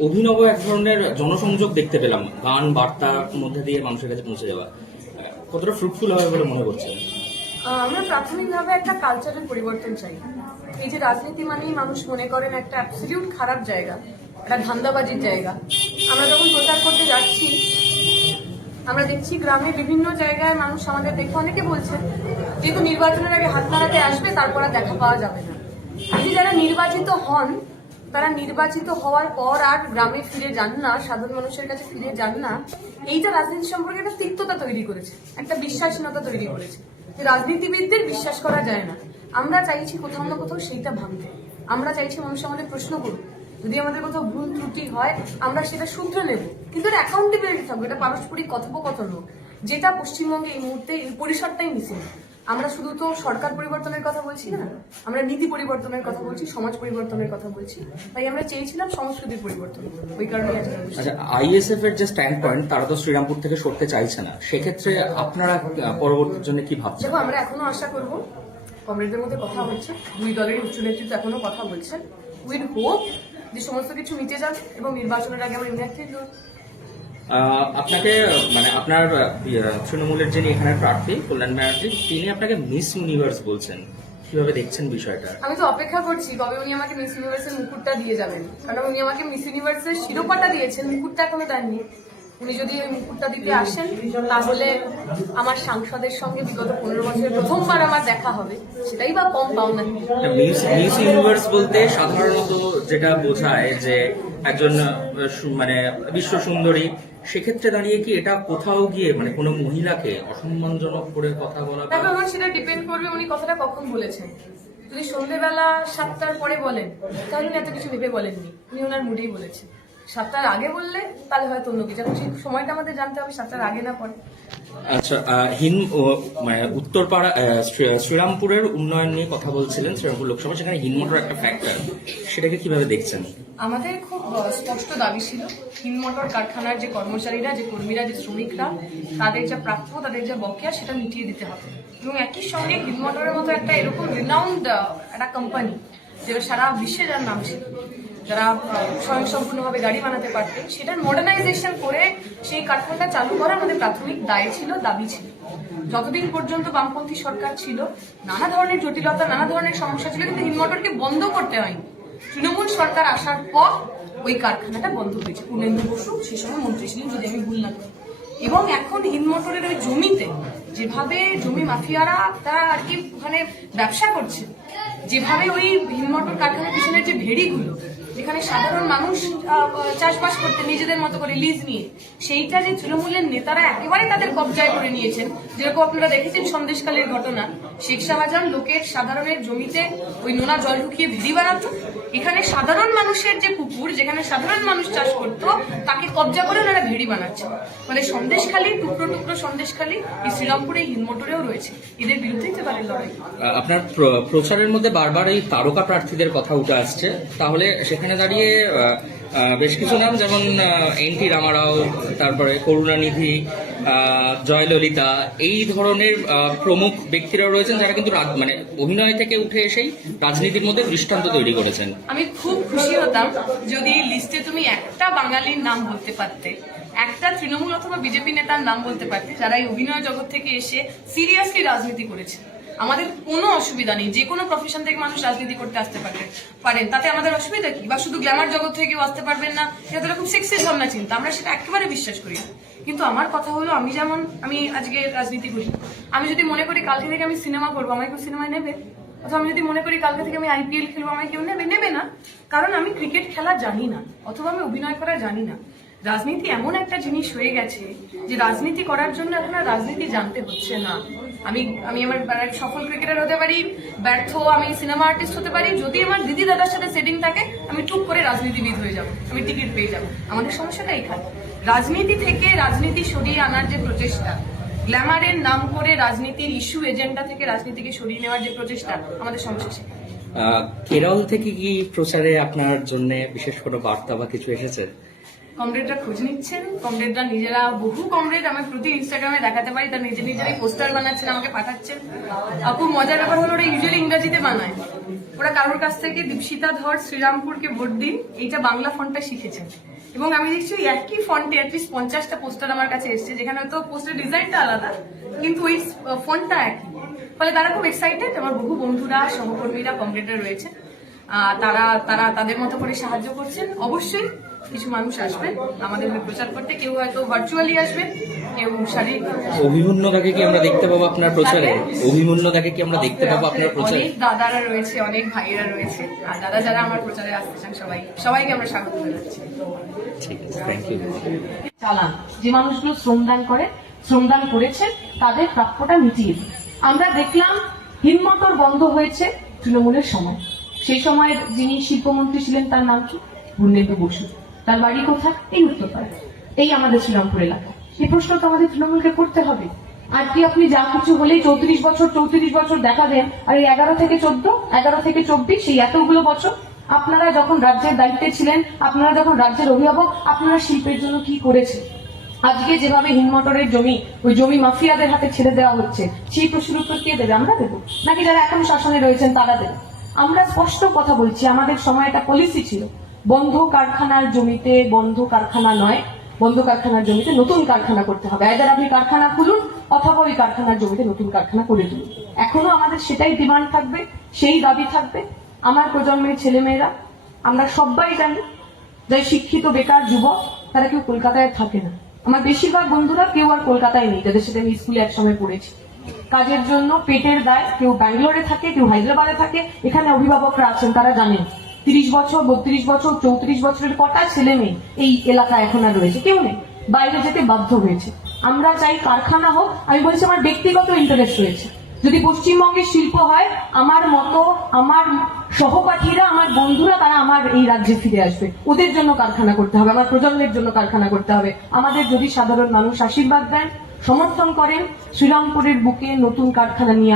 অভিনব এক ধরনের জনসংযোগ দেখতে পেলাম। গান বার্তার মধ্যে দিয়ে মানুষের কাছে পৌঁছে যাওয়া। কতটা ফ্রুটফুল হবে বলে মনে করছেন? আহ, আমরা প্রাথমিকভাবে একটা কালচারের পরিবর্তন চাই। এই যে রাজনীতি মানেই মানুষ মনে করেন একটা অ্যাবসলিউট খারাপ জায়গা একটা ধান্দাবাজির জায়গা। আমরা যখন প্রচার করতে যাচ্ছি আমরা দেখছি গ্রামে বিভিন্ন জায়গায় মানুষ আমাদের দেখে অনেকে বলছেন যেহেতু নির্বাচনের আগে হাত নাড়াতে আসবে তারপর আর দেখা পাওয়া যাবে না। এই যারা নির্বাচিত হন তারা নির্বাচিত হওয়ার পর আর গ্রামে ফিরে যান না, সাধারণ মানুষের কাছে ফিরে যান না। এইটা রাজনীতি সম্পর্কে একটা তিক্ততা তৈরি করেছে, একটা বিশ্বাসহীনতা তৈরি করেছে যে রাজনীতিবিদদের বিশ্বাস করা যায় না। আমরা চাইছি কোথাও না কোথাও সেইটা ভাঙতে। আমরা চাইছি মানুষ আমাদের প্রশ্ন করুক। যদি আমাদের কোথাও ভুল ত্রুটি হয়, আমরা সেটা শুধরে নেব। কিন্তু অ্যাকাউন্টেবিলিটি থাকবে এটা পারস্পরিক কথোপকথন হোক। যেটা পশ্চিমবঙ্গে এই মুহূর্তে এই পরিসরটাই মিসিং আমরা শুধু তো সরকার পরিবর্তনের কথা বলছি না আমরা নীতি পরিবর্তনের কথা বলছি সমাজ পরিবর্তনের কথা বলছি। তাই আমরা চেয়েছিলাম সংস্কৃতির পরিবর্তন ওই কারণে আচ্ছা আইএসএফ এর যে স্ট্যান্ড পয়েন্ট তারা তো শ্রীরামপুর থেকে সরতে চাইছে না। সেক্ষেত্রে আপনারা পরবর্তীর জন্য কি ভাবছেন? দেখো আমরা এখনও আশা করব কমরেডদের মধ্যে কথা হচ্ছে দুই দলের উচ্চ নেতৃত্ব এখনও কথা বলছেন। উইড হোপ যে সমস্ত কিছু মিটে যাবে এবং নির্বাচনের আগে আমরা ইন্ডিয়াকে আহ, আপনাকে মানে আপনার ইয়ে, তৃণমূলের যিনি এখানে প্রার্থী কল্যাণ ব্যানার্জি তিনি আপনাকে মিস ইউনিভার্স বলছেন। কীভাবে দেখছেন বিষয়টা? আমি তো অপেক্ষা করছি কবে উনি আমাকে মিস ইউনিভার্সের মুকুটটা দিয়ে যাবেন। কারণ উনি আমাকে মিস ইউনিভার্সের শিরোপাটা দিয়েছেন মুকুটটা এখনও দেননি। উনি যদি ওই মুকুটটা দিতে আসেন তাহলে আমার সাংসদের সঙ্গে বিগত পনেরো বছরের প্রথমবার আমার দেখা হবে সেটাই বা কম পাওনা। মিস মিস ইউনিভার্স বলতে সাধারণত যেটা বোঝায় যে একজন মানে বিশ্ব সুন্দরী, সেক্ষেত্রে দাঁড়িয়ে কি এটা কোথাও গিয়ে মানে কোনো মহিলাকে অসম্মানজনক করে কথা বলা দেখো, আমার সেটা ডিপেন্ড করবে উনি কথাটা কখন বলেছেন। যদি সন্ধেবেলা সাতটার পরে বলেন, তাহলে উনি এত কিছু ভেবে বলেননি। উনি ওনার মুডেই বলেছেন। সাতটার আগে বললে তাহলে হয়তো অন্য কিছু। সেই সময়টা আমাদের জানতে হবে সাতটার আগে না পরে। আচ্ছা হিন মানে উত্তরপাড়া শ্রীরামপুরের উন্নয়ন নিয়ে কথা বলছিলেন শ্রীরামপুর লোকসভা সেখানে হিনমোটর একটা ফ্যাক্টর সেটাকে কীভাবে দেখছেন? আমাদের খুব স্পষ্ট দাবি ছিল হিনমোটর কারখানার যে কর্মচারীরা যে কর্মীরা যে শ্রমিকরা তাদের যা প্রাপ্য তাদের যা বকেয়া সেটা মিটিয়ে দিতে হবে। এবং একই সঙ্গে হিনমোটরের মতো একটা এরকম রিনাউন্ড একটা কোম্পানি যেটা সারা বিশ্বে যার নাম ছিল। যারা স্বয়ংসম্পূর্ণভাবে গাড়ি বানাতে পারতেন, সেটার মডার্নাইজেশন করে সেই কারখানাটা চালু করা আমাদের প্রাথমিক দায় ছিল, দাবি ছিল। যতদিন পর্যন্ত বামপন্থী সরকার ছিল, নানা ধরনের জটিলতা, নানা ধরনের সমস্যা ছিল, কিন্তু হিনমোটরকে বন্ধ করতে হয়নি। তৃণমূল সরকার আসার পর ওই কারখানাটা বন্ধ হয়েছে। পূর্ণেন্দু বসু, সে সময় মন্ত্রী ছিলেন, যদি আমি ভুল না করি। এবং এখন হিনমোটরের ওই জমিতে যেভাবে জমি মাফিয়ারা তারা আর কি ওখানে ব্যবসা করছে, যেভাবে ওই হিনমোটর কারখানার পিছনের যে ভেড়িগুলো যেখানে সাধারণ মানুষ চাষবাস করতে নিজেদের মতো করে লিজ নিয়ে, সেইটা যে তৃণমূলের নেতারা একেবারে তাদের কবজায় করে নিয়েছেন। যেরকম আপনারা দেখেছেন সন্দেশকালের ঘটনা, শেখ শাহজাহান লোকের সাধারণের জমিতে ওই নোনা জল ঢুকিয়ে ভেড়ি বানাতো। এখানে সাধারণ মানুষের যে পুকুর, যেখানে সাধারণ মানুষ চাষ করতো, তাকে কবজা করে ওনারা ভেড়ি বানাচ্ছে মানে সন্দেশখালী, টুকরো টুকরো সন্দেশখালী এই শ্রীরামপুরে হিনমোটরেও রয়েছে। এদের বিরুদ্ধেই তো এবারের লড়াই। আপনার প্র- প্রচারের মধ্যে বারবার এই তারকা প্রার্থীদের কথা উঠে আসছে। তাহলে সেখানে দাঁড়িয়ে আহ, আহ, বেশ কিছু নাম যেমন এন টি রামারাও তারপরে করুণানিধি জয়ললিতা এই ধরনের প্রমুখ ব্যক্তিরা রয়েছেন যারা কিন্তু মানে অভিনয় থেকে উঠে এসেই রাজনীতির মধ্যে দৃষ্টান্ত তৈরি করেছেন। আমি খুব খুশি হতাম যদি লিস্টে তুমি একটা বাঙালির নাম বলতে পারতে একটা তৃণমূল অথবা বিজেপি নেতার নাম বলতে পারতে যারা এই অভিনয় জগৎ থেকে এসে সিরিয়াসলি রাজনীতি করেছে। আমাদের কোনো অসুবিধা নেই। যে কোনো প্রফেশন থেকে মানুষ রাজনীতি করতে আসতে পারে পারেন তাতে আমাদের অসুবিধা কি? বা শুধু গ্ল্যামার জগৎ থেকে কেউ আসতে পারবেন না? এটা তো এরকম সেক্সি ভাবনা চিন্তা। আমরা সেটা একেবারে বিশ্বাস করি। কিন্তু আমার কথা হলো, আমি যেমন, আমি আজকে রাজনীতি করি। আমি যদি মনে করি কালকে থেকে আমি সিনেমা করব আমাকে কেউ সিনেমায় নেবে? অথবা আমি যদি মনে করি কালকে থেকে আমি আইপিএল খেলব, আমায় কেউ নেবে? নেবে না। কারণ আমি ক্রিকেট খেলা জানি না, অথবা আমি অভিনয় করা জানি না। রাজনীতি এমন একটা জিনিস হয়ে গেছে যে রাজনীতি করার জন্য এখন রাজনীতি জানতে হচ্ছে না। আমি আমি আমার এক সফল ক্রিকেটার হতে পারি, ব্যর্থ আমি সিনেমা আর্টিস্ট হতে পারি, যদি আমার দিদি দাদার সাথে সেটিং থাকে, আমি টুক করে রাজনীতিবিদ হয়ে যাব, আমি টিকিট পেয়ে যাব। আমাদের সমস্যাটা এখানে। রাজনীতি থেকে রাজনীতি সরিয়ে আনার যে প্রচেষ্টা গ্ল্যামারের নাম করে রাজনীতির ইস্যু এজেন্ডা থেকে রাজনীতিকে সরিয়ে নেওয়ার যে প্রচেষ্টা, আমাদের সমস্যা সেখানে। কেরল থেকে কি প্রচারে আপনার জন্য বিশেষ কোনো বার্তা বা কিছু এসেছে? কমরেডরা খোঁজ নিচ্ছেন, কমরেডরা নিজেরা, বহু কমরেড আমি প্রতি ইনস্টাগ্রামে দেখাতে পারি, তার নিজে নিজেরাই পোস্টার বানাচ্ছেন, আমাকে পাঠাচ্ছেন। খুব মজার ব্যাপার হলো ওরা ইউজুয়ালি ইংরাজিতে বানায়। ওরা কারোর কাছ থেকে দীপশিতা ধর, শ্রীরামপুরকে ভোট দিন, এইটা বাংলা ফন্টটা শিখেছেন। এবং আমি দেখছি একই ফন্টে অ্যাটলিস্ট পঞ্চাশটা পোস্টার আমার কাছে এসেছে, যেখানে হয়তো পোস্টার ডিজাইনটা আলাদা, কিন্তু ওই ফন্টটা একই। ফলে তারা খুব এক্সাইটেড আমার বহু বন্ধুরা, সহকর্মীরা কমপ্লিটার রয়েছে। তারা তারা তাদের মতো করে সাহায্য করছেন। অবশ্যই কিছু মানুষ আসবেন আমাদের হয়ে প্রচার করতে। কেউ হয়তো ভার্চুয়ালি আসবেন কেউ। অভিমন্যুদাকে কি আমরা দেখতে পাবো আপনার প্রচারে? কি আমরা দেখতে পাবো আপনার প্রচারে? অনেক দাদারা রয়েছে অনেক ভাইয়েরা রয়েছে। আর দাদা যারা আমার প্রচারে আসতে চান সবাই সবাইকে আমরা স্বাগত জানাচ্ছি। ঠিক আছে থ্যাংক ইউ চালান। যে মানুষগুলো শ্রমদান করে শ্রমদান করেছে তাদের প্রাপ্যটা মিটিয়ে দিন। আমরা দেখলাম হিমমটর বন্ধ হয়েছে তৃণমূলের সময়। সেই সময়ের যিনি শিল্পমন্ত্রী ছিলেন তার নাম কি? পূর্ণেন্দু বসু। তার বাড়ি কোথায়? এই উত্তরপাড়া এই আমাদের শ্রীরামপুর এলাকা এই প্রশ্ন তো আমাদের তৃণমূলকে করতে হবে। আর কি আপনি যা কিছু হলেই চৌত্রিশ বছর চৌত্রিশ বছর দেখা দেন, আর এই এগারো থেকে চোদ্দ, এগারো থেকে চব্বিশ, এই এতগুলো বছর আপনারা যখন রাজ্যের দায়িত্বে ছিলেন, আপনারা যখন রাজ্যের অভিভাবক, আপনারা শিল্পের জন্য কি করেছেন? আজকে যেভাবে হিমমটরের জমি, ওই জমি মাফিয়াদের হাতে ছেড়ে দেওয়া হচ্ছে, সেই প্রশ্নের উত্তর কে দেবে? আমরা দেবো। নাকি যারা এখন শাসনে রয়েছেন, তারা দেবে? আমরা স্পষ্ট কথা বলছি, আমাদের সময় একটা পলিসি ছিল। বন্ধ কারখানার জমিতে, বন্ধ কারখানা নয়, বন্ধ কারখানার জমিতে নতুন কারখানা করতে হবে। আইদার আপনি কারখানা খুলুন অথবা ওই কারখানার জমিতে নতুন কারখানা করে তুলুন এখনও আমাদের সেটাই ডিমান্ড থাকবে, সেই দাবি থাকবে। আমার প্রজন্মের ছেলেমেয়েরা, আমরা সবাই জানি যাই শিক্ষিত, বেকার যুবক, তারা কেউ কলকাতায় থাকে না। আমার বেশিরভাগ বন্ধুরা কেউ আর কলকাতায় নেই, যাদের সাথে আমি স্কুলে একসময় পড়েছি। কাজের জন্য পেটের দায়, কেউ ব্যাঙ্গালোরে থাকে, কেউ হায়দ্রাবাদে থাকে, এখানে অভিভাবকরা আছেন, তারা জানেন। তিরিশ বছর, বত্রিশ বছর, চৌত্রিশ বছরের কটা ছেলে মেয়ে এই এলাকায় এখন আর রয়েছে? কেউ নেই। বাইরে যেতে বাধ্য হয়েছে। আমরা চাই কারখানা হোক, আমি বলছি আমার ব্যক্তিগত ইন্টারেস্ট রয়েছে। যদি পশ্চিমবঙ্গে শিল্প হয়, আমার মতো, আমার সহপাঠীরা, আমার বন্ধুরা, তারা আমার এই রাজ্যে ফিরে আসবে। ওদের জন্য কারখানা করতে হবে, আমার প্রজন্মের জন্য কারখানা করতে হবে। আমাদের যদি সাধারণ মানুষ আশীর্বাদ দেন, সমর্থন করেন, শ্রীরামপুরের বুকে নতুন কারখানা নিয়ে